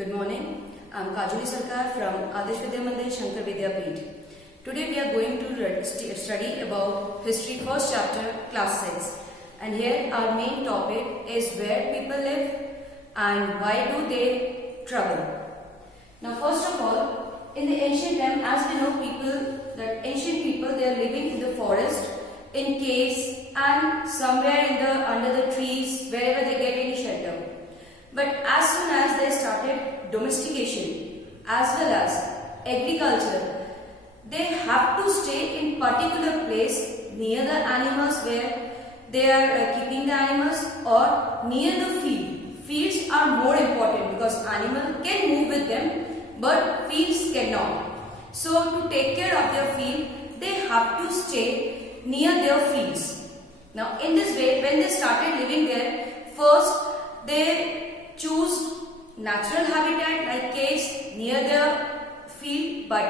Good morning. I'm Kajali Sarkar from Adarsh Vidya Mandir Shankar Vidyapeeth. Today we are going to study about history first chapter class 6. And here our main topic is where people live and why do they travel. Now first of all, in the ancient time, as we know ancient people they are living in the forest, in caves and somewhere under the trees, wherever they get any shelter. But as soon as they started domestication as well as agriculture, they have to stay in particular place near the animals where they are keeping the animals or near the field. Fields are more important because animal can move with them but fields cannot. So to take care of their field, they have to stay near their fields. Now in this way, when they started living there, first they choose natural habitat like caves near their field, but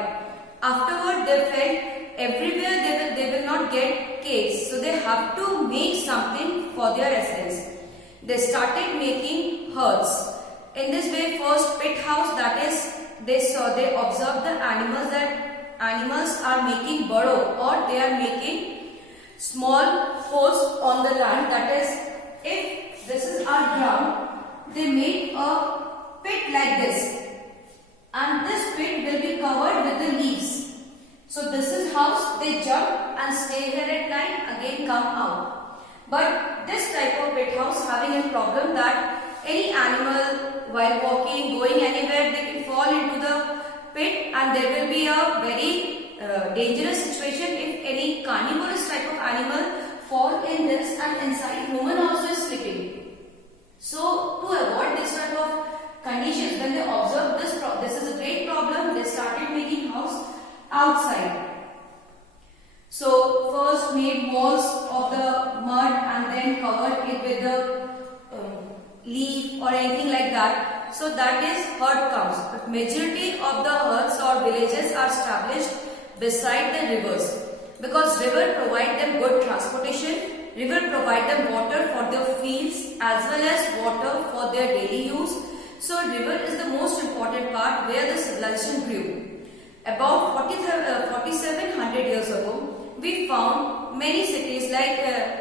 afterward they felt everywhere they will not get caves, so they have to make something for their residence. They started making huts. In this way, first pit house, that is they observed the animals, that animals are making burrow or they are making small holes on the land, that is if this is our ground, they made a pit like this and this pit will be covered with the leaves. So this is how they jump and stay here at night, again come out. But this type of pit house having a problem that any animal while walking, going anywhere, they can fall into the pit and there will be a very dangerous situation if any carnivorous type of animal fall in this and inside human also is sleeping. So to avoid this type of conditions, when they observed this is a great problem, they started making house outside. So first made walls of the mud and then covered it with the leaf or anything like that. So that is hut comes. But majority of the huts or villages are established beside the rivers because river provide them good transportation. River provide them water for their fields as well as water for their daily use. So river is the most important part where the civilization grew. About 4700 years ago, we found many cities like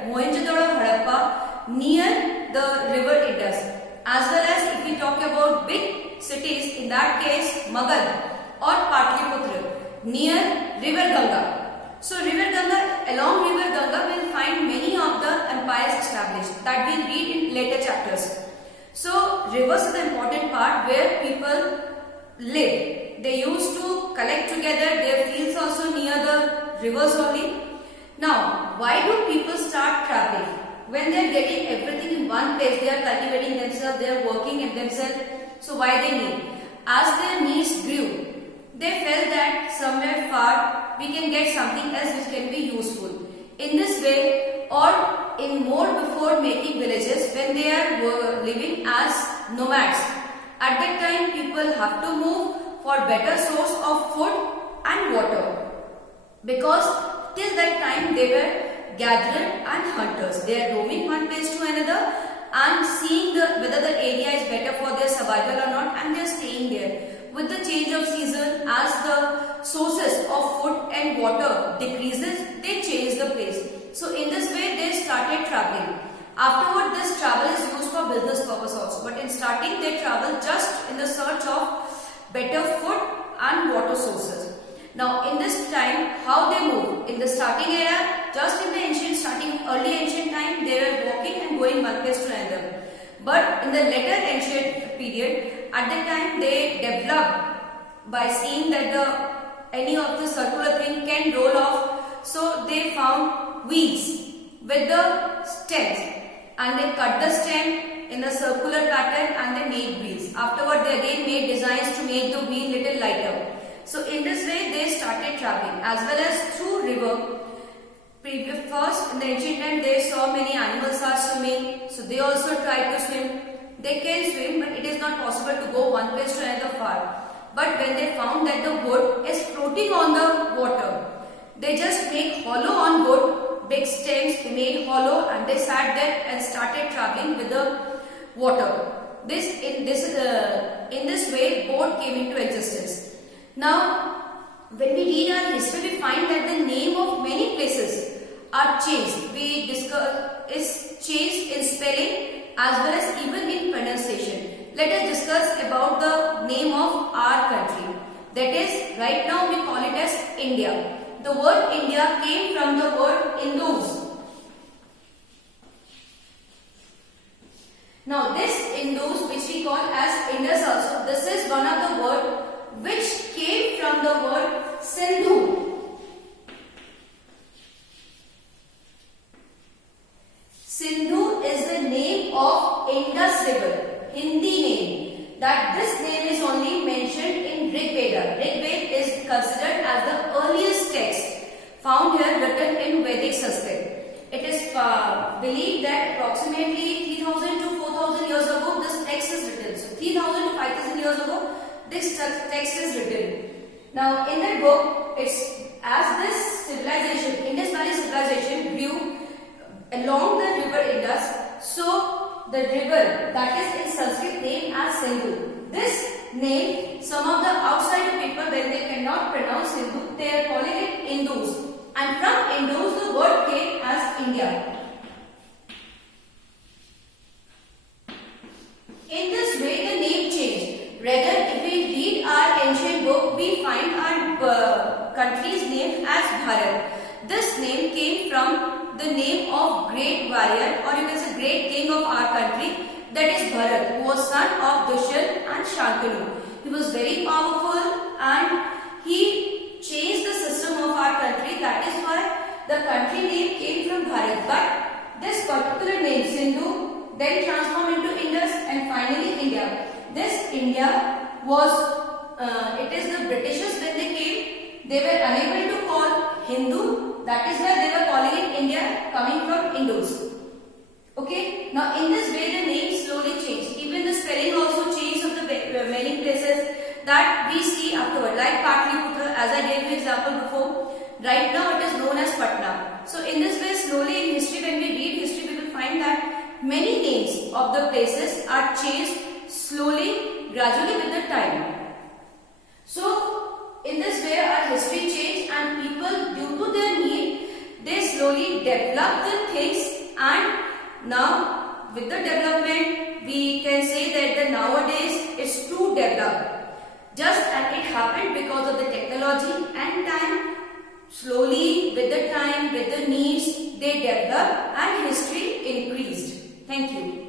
Mohenjo-daro, Harappa near the river Indus. As well as if we talk about big cities, in that case Magad or Patliputra near river Ganga. So river Ganga, along river Ganga will find many of the empires established that we'll read in later chapters. So rivers is the important part where people live. They used to collect together their fields also near the rivers only. Now why do people start traveling? When they are getting everything in one place, they are cultivating themselves, they are working in themselves. So why they need? As their needs grew, they felt that somewhere far we can get something else which can be useful. In this way, or in more before making villages, when they are living as nomads, at that time people have to move for better source of food and water. Because till that time they were gatherer and hunters. They are roaming one place to another and seeing whether the area is better for their survival or not, and they are staying there. With the change of season, as the sources of food and water decreases, they change the place. So in this way they started traveling. Afterward this travel is used for business purpose also, but in starting they travel just in the search of better food and water sources. Now in this time, how they move? In the starting era, just in the early ancient time, they were walking and going one place to another. But in the later ancient period, at that time they developed by seeing that any of the circular thing can roll off. So they found wheels with the stems and they cut the stem in a circular pattern and they made wheels. Afterward they again made designs to make the wheel little lighter. So in this way they started traveling as well as through river. First in the ancient time they saw many animals are swimming, so they also tried to swim. They can swim but it is not possible to go one place to another far. But when they found that the wood is floating on the water, they just make hollow on wood, big stems, they made hollow and they sat there and started traveling with the water. In this way came into existence. Now, when we read our history, we find that the name of many places are changed. We discuss is changed in spelling as well as even in pronunciation. Let us discuss about the name of our country. That is, right now we call it as India. The word India came from the word Indus. Now this Indus, which we call as Indus also, this is one of the word which came from the word Sindhu. Sindhu is the name of Indus river, Hindi name. That this name is only mentioned in Rig Veda. Rig Veda is considered as the earliest text found here written in Vedic Sanskrit. It is believed that approximately 3000 to 4000 years ago this text is written. So 3000 to 5000 years ago this text is written. Now in that book, it's as this civilization, Indus Valley civilization grew along the river Indus, so the river that is in Sanskrit named as Sindhu. This name, some of the outsider people, when they cannot pronounce Sindhu, they are calling it Indus. And from Indus the word came as India. In this way the name changed. Rather, if we read our ancient book, we find our country's name as Bharat. This name came from the name of great warrior, or you can say great king of our country, that is Bharat, who was son of Dushyant and Shantanu. He was very powerful and he changed the system of our country. That is why the country name came from Bharat. But this particular name, Sindhu, then transformed into Indus and finally India. This India was, it is the Britishers when they came, they were unable to call Hindu. That is why they were calling it India, coming from Indus. Okay. Now in this way the name slowly changed. Even the spelling also changed of the many places that we see afterward. Like Patliputra, as I gave you example before. Right now it is known as Patna. So in this way, slowly in history, when we read history, we will find that many names of the places are changed slowly, gradually with the time. So in this way our history changed and people, due to their need, they slowly develop the things, and now with the development we can say that the nowadays it's too developed. Just and it happened because of the technology and time. Slowly with the time, with the needs, they developed and history increased. Thank you.